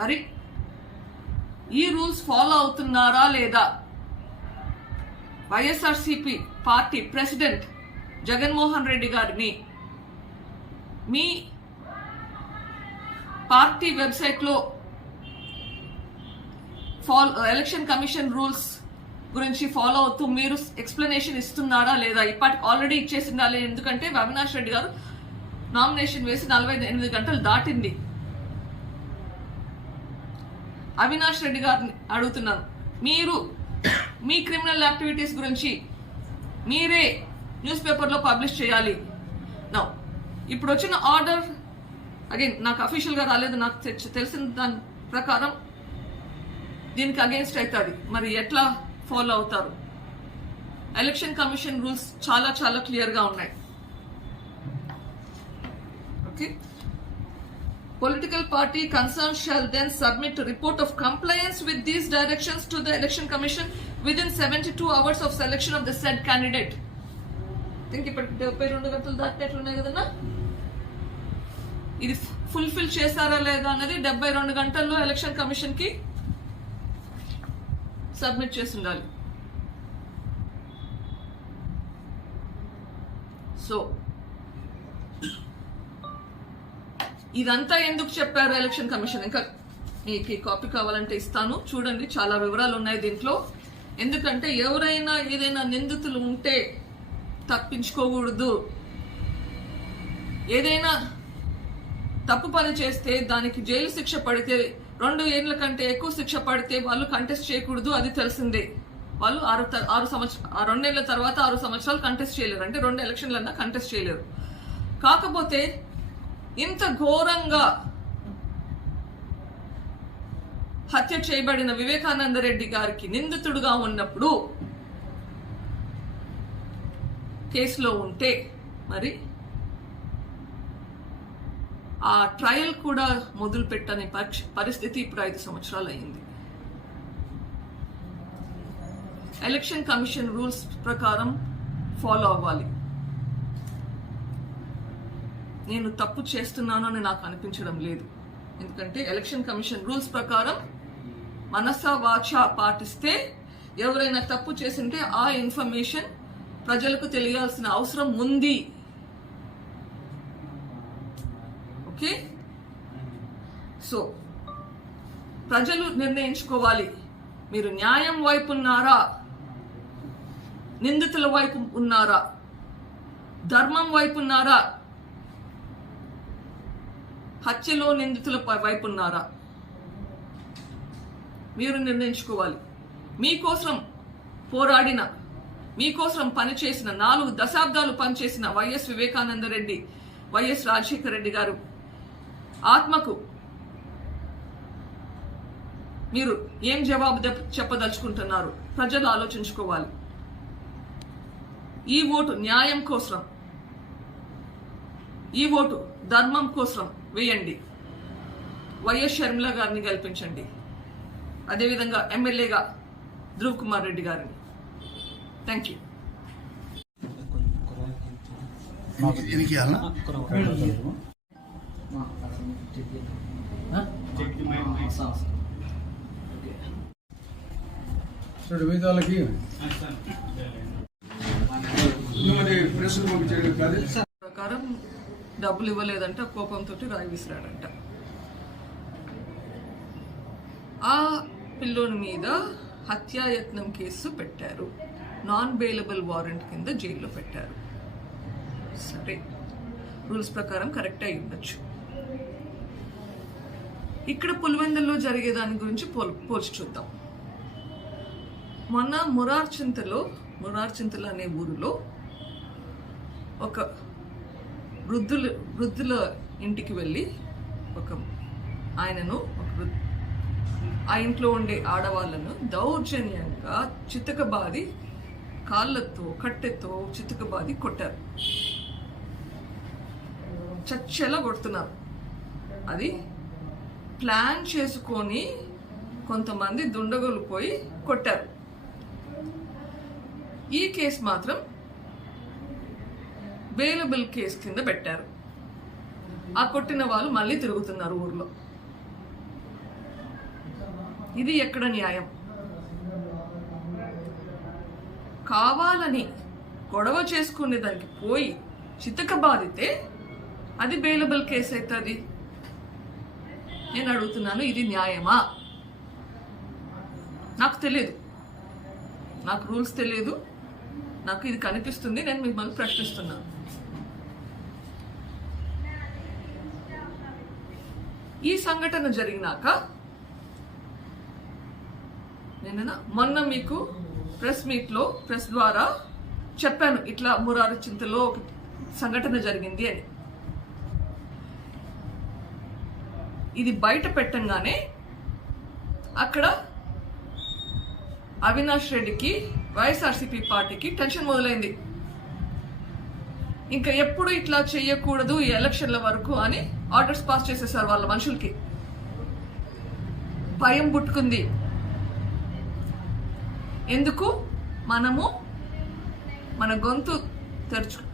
మరి ఈ rules follow అవుతున్నారా లేదా? YSRCP party president Jaganmohan Reddy గారిని మీ పార్టీ వెబ్సైట్లో ఫాలో ఎలక్షన్ కమిషన్ రూల్స్ గురించి ఫాలో అవుతూ మీరు ఎక్స్ప్లెనేషన్ ఇస్తున్నారా లేదా? ఇప్పటికి ఆల్రెడీ ఇచ్చేసిండాలి ఎందుకంటే అవినాష్ రెడ్డి గారు నామినేషన్ వేసి నలభై ఎనిమిది గంటలు దాటింది. అవినాష్ రెడ్డి గారిని అడుగుతున్నాను. మీరు మీ క్రిమినల్ యాక్టివిటీస్ గురించి మీరే న్యూస్ పేపర్లో పబ్లిష్ చేయాలి. నా ఇప్పుడు వచ్చిన ఆర్డర్ అగైన్ నాకు అఫీషియల్గా రాలేదు నాకు తెలిసిన దాని ప్రకారం దీనికి అగేన్స్ట్ అవుతుంది. మరి ఎట్లా ఫాలో అవుతారు? ఎలక్షన్ కమిషన్ రూల్స్ చాలా చాలా క్లియర్గా ఉన్నాయి. Okay? Political party concerned shall then submit report of compliance with these directions to the election commission within 72 hours of selection of the said candidate. Think ఇప్పటికి డెబ్బై రెండు గంటలు దాటినట్లున్నాయి కదన్నా ఇది ఫుల్ఫిల్ చేశారా లేదా అన్నది డెబ్బై రెండు గంటల్లో ఎలక్షన్ కమిషన్కి సబ్మిట్ చేసి ఉండాలి సో ఇదంతా ఎందుకు చెప్పారు ఎలక్షన్ కమిషన్ ఇంకా మీకు కాపీ కావాలంటే ఇస్తాను. చూడండి చాలా వివరాలు ఉన్నాయి దీంట్లో. ఎందుకంటే ఎవరైనా ఏదైనా నిందితులు ఉంటే తప్పించుకోకూడదు. ఏదైనా తప్పు పని చేస్తే దానికి జైలు శిక్ష పడితే రెండు ఏళ్ళ కంటే ఎక్కువ శిక్ష పడితే వాళ్ళు కంటెస్ట్ చేయకూడదు అది తెలిసిందే. వాళ్ళు ఆరు త- ఆరు సంవత్సరం ఆ రెండేళ్ళ తర్వాత ఆరు సంవత్సరాలు కంటెస్ట్ చేయలేరు. అంటే రెండు ఎలక్షన్లన్నా కంటెస్ట్ చేయలేరు. కాకపోతే ఇంత ఘోరంగా హత్య చేయబడిన వివేకానంద రెడ్డి గారికి నిందితుడుగా ఉన్నప్పుడు కేసులో ఉంటే మరి ఆ ట్రయల్ కూడా మొదలు పెట్టని పరిస్థితి ఇప్పుడు ఐదు సంవత్సరాలు అయింది. ఎలక్షన్ కమిషన్ రూల్స్ ప్రకారం ఫాలో అవ్వాలి. నేను తప్పు చేస్తున్నాను అని నాకు అనిపించడం లేదు. ఎందుకంటే ఎలక్షన్ కమిషన్ రూల్స్ ప్రకారం మనస వాచ పాటిస్తే ఎవరైనా తప్పు చేసింటే ఆ ఇన్ఫర్మేషన్ ప్రజలకు తెలియాల్సిన అవసరం ఉంది. ఓకే? సో ప్రజలు నిర్ణయించుకోవాలి. మీరు న్యాయం వైపు ఉన్నారా? నిందితుల వైపు ఉన్నారా? ధర్మం వైపు ఉన్నారా? హత్యలో నిందితుల వైపు ఉన్నారా మీరు నిర్ణయించుకోవాలి. మీకోసం పోరాడిన మీకోసం పనిచేసిన నాలుగు దశాబ్దాలు పనిచేసిన వైఎస్ వివేకానంద రెడ్డి వైఎస్ రాజశేఖర రెడ్డి గారు ఆత్మకు మీరు ఏం జవాబు చెప్పదలుచుకుంటున్నారు? ప్రజలు ఆలోచించుకోవాలి. ఈ ఓటు న్యాయం కోసం ఈ ఓటు ధర్మం కోసం వేయండి. వైఎస్ షర్మిల గారిని గెలిపించండి. అదేవిధంగా ఎమ్మెల్యేగా ధ్రువ్ కుమార్ రెడ్డి గారిని. థ్యాంక్ యూ వేదాలకి మరి పంపించారు డబ్బులు ఇవ్వలేదంట కోపంతో రాయి విసిరాడంట. ఆ పిల్లోని మీద హత్యాయత్నం కేసు పెట్టారు. నాన్ బెయిలబుల్ వారెంట్ కింద జైల్లో పెట్టారు. సరే రూల్స్ ప్రకారం కరెక్ట్ అయి ఉండొచ్చు. ఇక్కడ పులివెందుల్లో జరిగే దాని గురించి పోల్ పోల్చి చూద్దాం. మొన్న మురార్చింతలో మురార్చింతలు అనే ఊరిలో ఒక వృద్ధులు వృద్ధుల ఇంటికి వెళ్ళి ఒక ఆయనను ఒక ఆ ఇంట్లో ఉండే ఆడవాళ్ళను దౌర్జన్యంగా చితకబాది కాళ్ళతో కట్టెతో చితకబాది కొట్టారు. చచ్చెలా కొడుతున్నారు. అది ప్లాన్ చేసుకొని కొంతమంది దుండగులు పోయి కొట్టారు. ఈ కేసు మాత్రం బెయిలబుల్ కేసు కింద పెట్టారు. ఆ కొట్టిన వాళ్ళు మళ్ళీ తిరుగుతున్నారు ఊర్లో. ఇది ఎక్కడ న్యాయం? కావాలని గొడవ చేసుకునే దానికి పోయి చితకబాదితే అది బెయిలబుల్ కేసు అవుతుంది. నేను అడుగుతున్నాను ఇది న్యాయమా? నాకు తెలియదు. నాకు రూల్స్ తెలియదు. నాకు ఇది కనిపిస్తుంది నేను మిమ్మల్ని ప్రశ్నిస్తున్నాను. ఈ సంఘటన జరిగినాక నేను మొన్న మీకు ప్రెస్ మీట్లో ప్రెస్ ద్వారా చెప్పాను ఇట్లా మురారి చింతలో ఒక సంఘటన జరిగింది అని. ఇది బయట పెట్టంగానే అక్కడ అవినాష్ రెడ్డికి వైఎస్ఆర్సీపీ పార్టీకి టెన్షన్ మొదలైంది. ఇంకా ఎప్పుడు ఇట్లా చేయకూడదు ఈ ఎలక్షన్ల వరకు అని ఆర్డర్స్ పాస్ చేసేసారు వాళ్ళ మనుషులకి. భయం పుట్టుకుంది. ఎందుకు? మనము మన గొంతు తెరుచు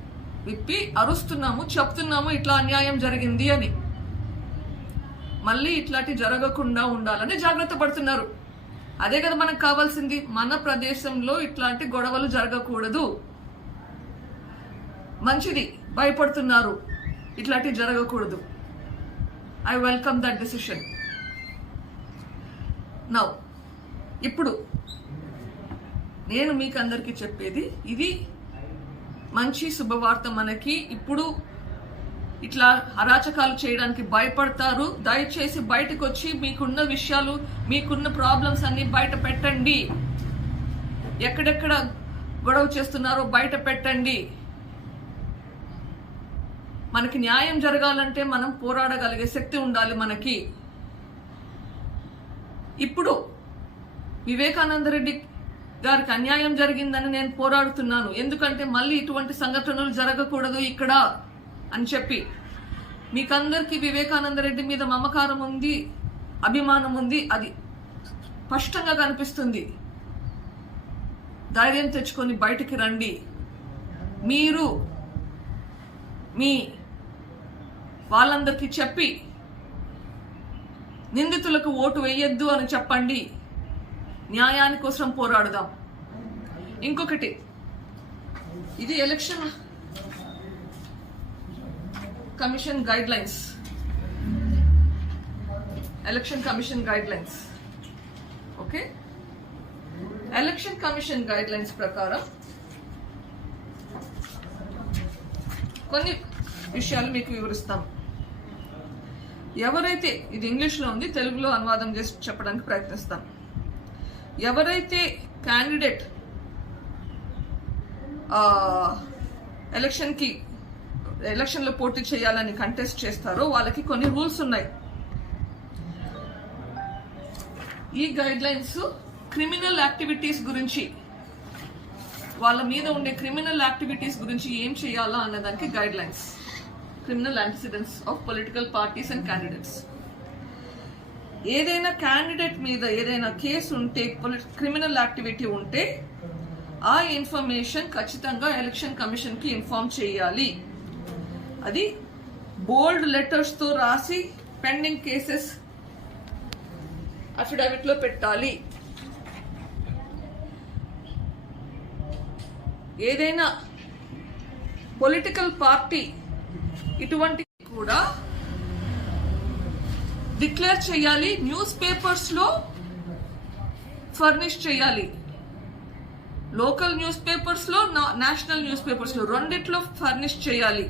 విప్పి అరుస్తున్నాము చెప్తున్నాము ఇట్లా అన్యాయం జరిగింది అని. మళ్ళీ ఇట్లాంటి జరగకుండా ఉండాలని జాగ్రత్త పడుతున్నారు. అదే కదా మనకు కావాల్సింది. మన ప్రదేశంలో ఇట్లాంటి గొడవలు జరగకూడదు. మంచిది భయపడుతున్నారు. ఇట్లాంటివి జరగకూడదు. I welcome that decision now ఇప్పుడు నేను మీకు అందరికీ చెప్పేది ఇది మంచి శుభవార్త మనకి ఇప్పుడు ఇట్లా అరాచకాలు చేయడానికి భయపడతారు. దయచేసి బయటకు వచ్చి మీకున్న విషయాలు మీకున్న ప్రాబ్లమ్స్ అన్ని బయట పెట్టండి. ఎక్కడెక్కడ గొడవ చేస్తున్నారో బయట పెట్టండి. మనకి న్యాయం జరగాలంటే మనం పోరాడగలిగే శక్తి ఉండాలి మనకి. ఇప్పుడు వివేకానంద రెడ్డి గారికి అన్యాయం జరిగిందని నేను పోరాడుతున్నాను. ఎందుకంటే మళ్ళీ ఇటువంటి సంఘటనలు జరగకూడదు ఇక్కడ అని చెప్పి. మీకందరికీ వివేకానంద రెడ్డి మీద మమకారం ఉంది అభిమానం ఉంది అది స్పష్టంగా కనిపిస్తుంది. ధైర్యం తెచ్చుకొని బయటికి రండి. మీరు మీ వాళ్ళందరికీ చెప్పి నిందితులకు ఓటు వేయొద్దు అని చెప్పండి. న్యాయాని కోసం పోరాడుదాం. ఇంకొకటి ఇది election commission guidelines election commission guidelines okay? Election commission guidelines ప్రకారం కొన్ని విషయాలు మీకు వివరిస్తాం. ఎవరైతే ఇది ఇంగ్లీష్లో ఉంది తెలుగులో అనువాదం చేసి చెప్పడానికి ప్రయత్నిస్తాం. ఎవరైతే క్యాండిడేట్ ఎలక్షన్కి ఎలక్షన్లో పోటీ చేయాలని కంటెస్ట్ చేస్తారో వాళ్ళకి కొన్ని రూల్స్ ఉన్నాయి. ఈ గైడ్ లైన్స్ క్రిమినల్ యాక్టివిటీస్ గురించి వాళ్ళ మీద ఉండే క్రిమినల్ యాక్టివిటీస్ గురించి ఏం చేయాలా అన్నదానికి guidelines criminal accidents of political parties and candidates ఏదైనా క్యాండిడేట్ మీద ఏదైనా కేసు ఉంటే క్రిమినల్ యాక్టివిటీ ఉంటే ఆ ఇన్ఫర్మేషన్ ఖచ్చితంగా ఎలక్షన్ కమిషన్కి ఇన్ఫార్మ్ చేయాలి. అది బోల్డ్ లెటర్స్తో రాసి పెండింగ్ కేసెస్ అఫిడవిట్లో పెట్టాలి. ఏదైనా పొలిటికల్ పార్టీ ఇటువంటి కూడా డిక్లేర్ చేయాలి న్యూస్ పేపర్స్లో ఫర్నిష్ చేయాలి లోకల్ న్యూస్ పేపర్స్లో నేషనల్ న్యూస్ పేపర్స్లో రెండిట్లో ఫర్నిష్ చేయాలి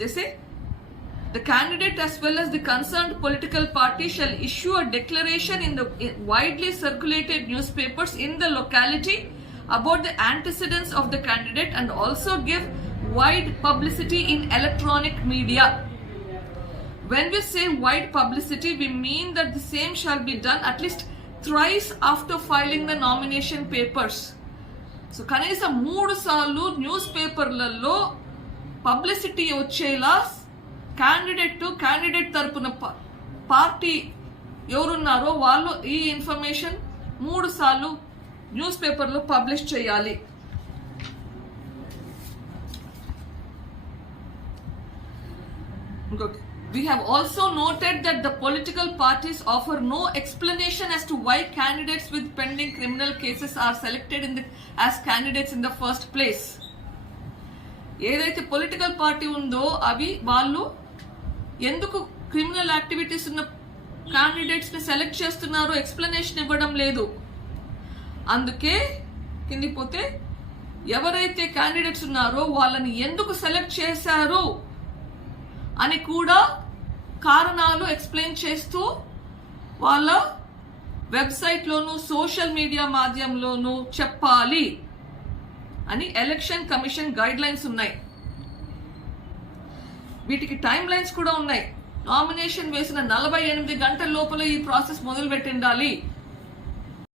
దిసే The candidate as well as the concerned political party shall issue a declaration in the widely circulated newspapers in the locality about the antecedents of the candidate and also give wide publicity in electronic media. When we say wide publicity, we mean that the same shall be done at least thrice after filing the nomination papers. So కనీసం మూడు సార్లు news పేపర్లలో publicity వచ్చేలా candidate to candidate తరపున ప- party ఎవరున్నారో వాళ్ళు ఈ ఇన్ఫర్మేషన్ మూడు సార్లు న్యూస్ పేపర్లో పబ్లిష్ చేయాలి ఇంకొకటి We have also noted that the political parties offer no explanation as to why candidates with pending criminal cases are selected in the, as candidates in the first place. ఏదైతే political party ఉందో అవి వాళ్ళు ఎందుకు criminal activities ఉన్న క్యాండిడేట్స్ని select చేస్తున్నారో explanation ఇవ్వడం లేదు అందుకే కిందికి పోతే ఎవరైతే క్యాండిడేట్స్ ఉన్నారో వాళ్ళని ఎందుకు సెలెక్ట్ చేశారు అని కూడా కారణాలు ఎక్స్ప్లెయిన్ చేస్తూ వాళ్ళ వెబ్సైట్లోను సోషల్ మీడియా మాధ్యమంలోనూ చెప్పాలి అని ఎలక్షన్ కమిషన్ గైడ్ లైన్స్ ఉన్నాయి. వీటికి టైం లైన్స్ కూడా ఉన్నాయి. నామినేషన్ వేసిన నలభై ఎనిమిది గంటల లోపల ఈ ప్రాసెస్ మొదలు పెట్టిండాలి